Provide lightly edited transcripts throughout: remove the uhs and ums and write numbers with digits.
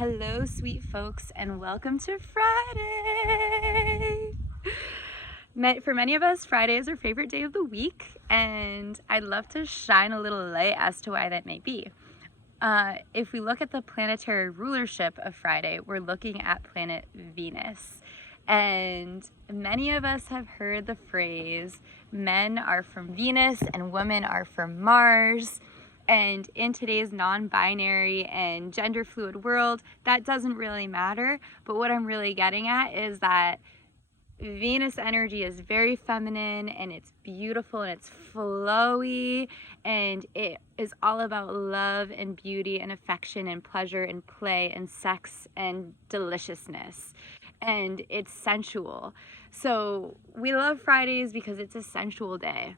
Hello, sweet folks, and welcome to Friday. For many of us, Friday is our favorite day of the week, and I'd love to shine a little light as to why that may be. If we look at the planetary rulership of Friday, we're looking at planet Venus. And many of us have heard the phrase, men are from Venus and women are from Mars. And in today's non-binary and gender fluid world, that doesn't really matter. But what I'm really getting at is that Venus energy is very feminine and it's beautiful and it's flowy, and it is all about love and beauty and affection and pleasure and play and sex and deliciousness, and it's sensual. So we love Fridays because it's a sensual day.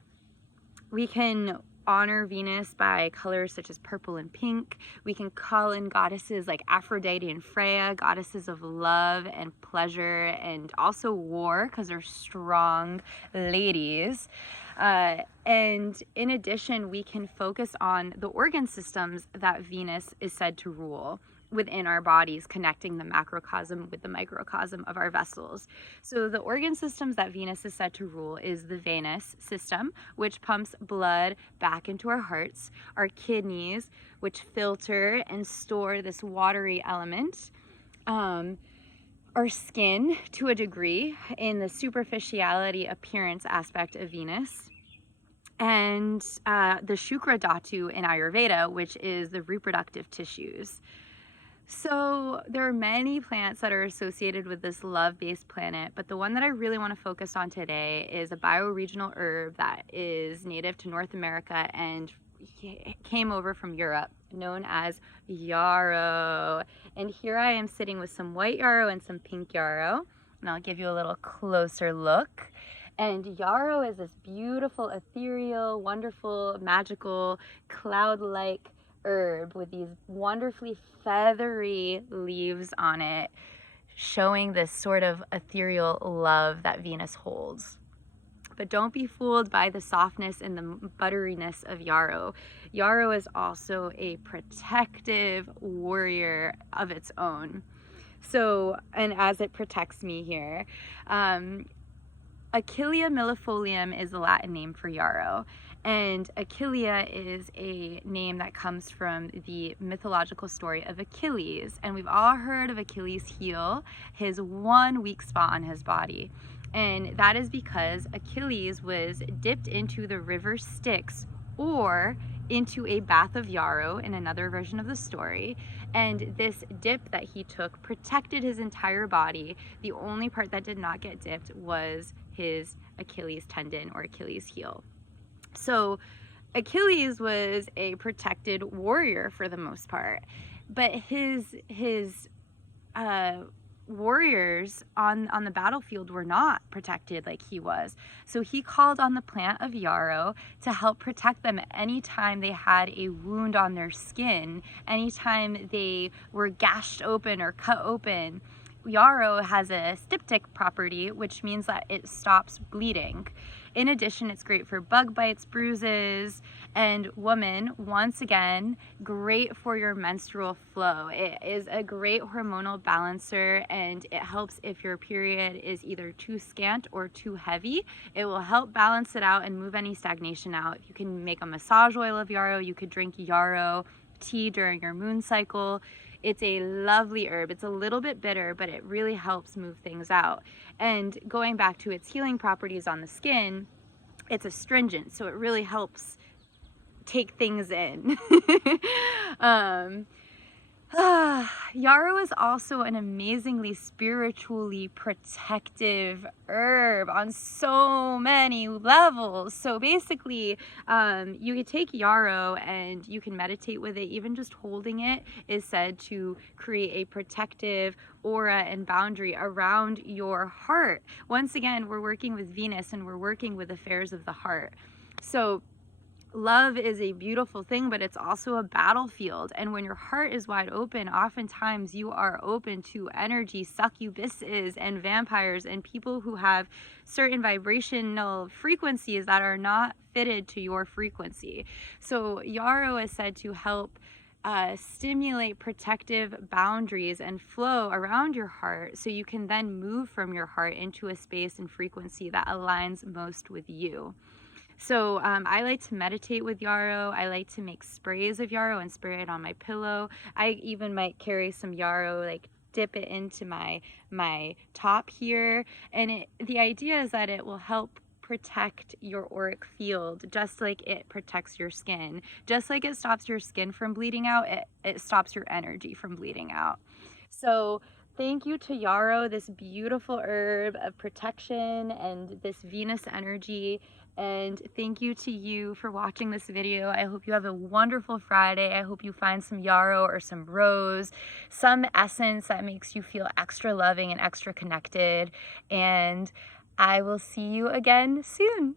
We can honor Venus by colors such as purple and pink. We can call in goddesses like Aphrodite and Freya, goddesses of love and pleasure and also war, because they're strong ladies. And in addition, we can focus on the organ systems that Venus is said to rule within our bodies, connecting the macrocosm with the microcosm of our vessels. So the organ systems that Venus is said to rule is the venous system, which pumps blood back into our hearts, our kidneys, which filter and store this watery element, our skin to a degree in the superficiality appearance aspect of Venus, and the Shukra Dhatu in Ayurveda, which is the reproductive tissues. So there are many plants that are associated with this love-based planet, but the one that I really want to focus on today is a bioregional herb that is native to North America and came over from Europe, known as yarrow. And here I am sitting with some white yarrow and some pink yarrow, and I'll give you a little closer look. And yarrow is this beautiful, ethereal, wonderful, magical, cloud-like herb with these wonderfully feathery leaves on it, showing this sort of ethereal love that Venus holds. But don't be fooled by the softness and the butteriness of yarrow. Yarrow is also a protective warrior of its own. So, and as it protects me here, Achillea millefolium is the Latin name for yarrow. And Achillea is a name that comes from the mythological story of Achilles. And we've all heard of Achilles' heel, his one weak spot on his body. And that is because Achilles was dipped into the river Styx or into a bath of yarrow in another version of the story. And this dip that he took protected his entire body. The only part that did not get dipped was his Achilles tendon or Achilles heel. So Achilles was a protected warrior for the most part, but his warriors on the battlefield were not protected like he was. So he called on the plant of yarrow to help protect them anytime they had a wound on their skin, anytime they were gashed open or cut open. Yarrow has a styptic property, which means that it stops bleeding. In addition, it's great for bug bites, bruises, and woman, once again, great for your menstrual flow. It is a great hormonal balancer, and it helps if your period is either too scant or too heavy. It will help balance it out and move any stagnation out. You can make a massage oil of yarrow. You could drink yarrow tea during your moon cycle. It's a lovely herb. It's a little bit bitter, but it really helps move things out. And going back to its healing properties on the skin, it's astringent, so it really helps take things in. Yarrow is also an amazingly spiritually protective herb on so many levels. So basically, you could take yarrow and you can meditate with it. Even just holding it is said to create a protective aura and boundary around your heart. Once again, we're working with Venus and we're working with affairs of the heart. So love is a beautiful thing, but it's also a battlefield. And when your heart is wide open, oftentimes you are open to energy, succubuses and vampires and people who have certain vibrational frequencies that are not fitted to your frequency. So yarrow is said to help stimulate protective boundaries and flow around your heart, so you can then move from your heart into a space and frequency that aligns most with you. So I like to meditate with yarrow. I like to make sprays of yarrow and spray it on my pillow. I even might carry some yarrow, like dip it into my top here. And the idea is that it will help protect your auric field, just like it protects your skin. Just like it stops your skin from bleeding out, it stops your energy from bleeding out. So thank you to yarrow, this beautiful herb of protection and this Venus energy. And thank you to you for watching this video. I hope you have a wonderful Friday. I hope you find some yarrow or some rose, some essence that makes you feel extra loving and extra connected. And I will see you again soon.